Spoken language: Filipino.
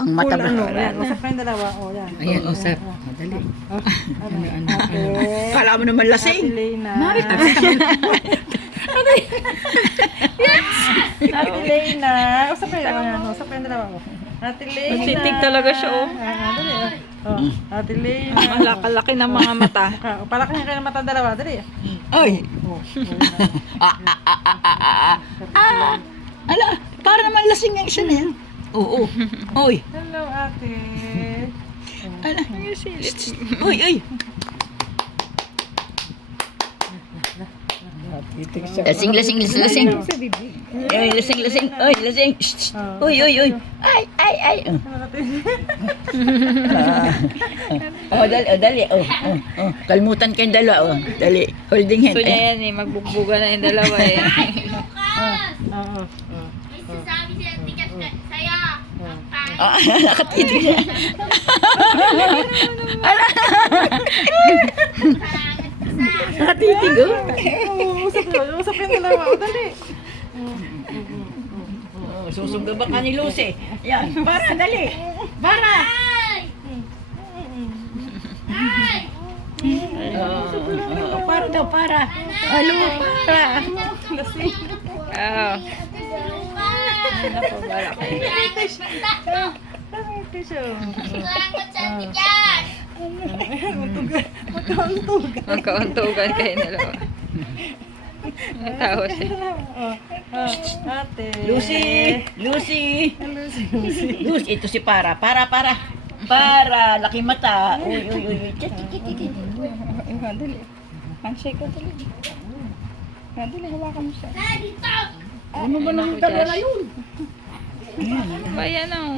Ang mata ba? Ano, yan. Usap kayong dalawa. O, yan. Ayan, usap. Madali. Ate. Kala mo naman Ate lasing. Lena. Mari, Ate Lena. Usap kayo. Ayan, usap kayong dalawa. Ate Lena. Nagtitig talaga siya, oh. Dali. Oh, Ate Lena. Ang laki ng mga mata. Palakihin kayo ng mata dalawa. Dali. Ay! Ala, para naman lasing ang isa na yan. Oo. Oy. Hello, ate. Ala. Ang silit. Oy, oy. Lasing, lasing, lasing, lasing. Ay, lasing, lasing. Oy, lasing. Shh, shh. Oy, oy, oy. Ay, ay, ay. Oh, dali, oh, dali. Oh, oh, oh. Kalmutan kayong dalawa. Oh, dali. Holding hand. Gusto niya yan eh. Magbugbuga na yung dalawa eh. Oo. May sasabi sila tikas ka sa'yo. Ah, nakatitig siya. Nakatitig, oh. Usap kayong dalawa. O, dali. Oh, susugaba ka ni Lucy. Yan, para, dali. Para. Para daw, para. Alo, para. Oo. Napabala kayo. Magkauntugan kayo dalawa. Natawa siya. Ate. Lucy, Lucy. Lucy, ito si para. Para. Para, laki mata. Uy, uy, uy. Dali. Handshake ko dali. Dali, hawakan mo siya. Ano ba nang dala yun? Bayan ang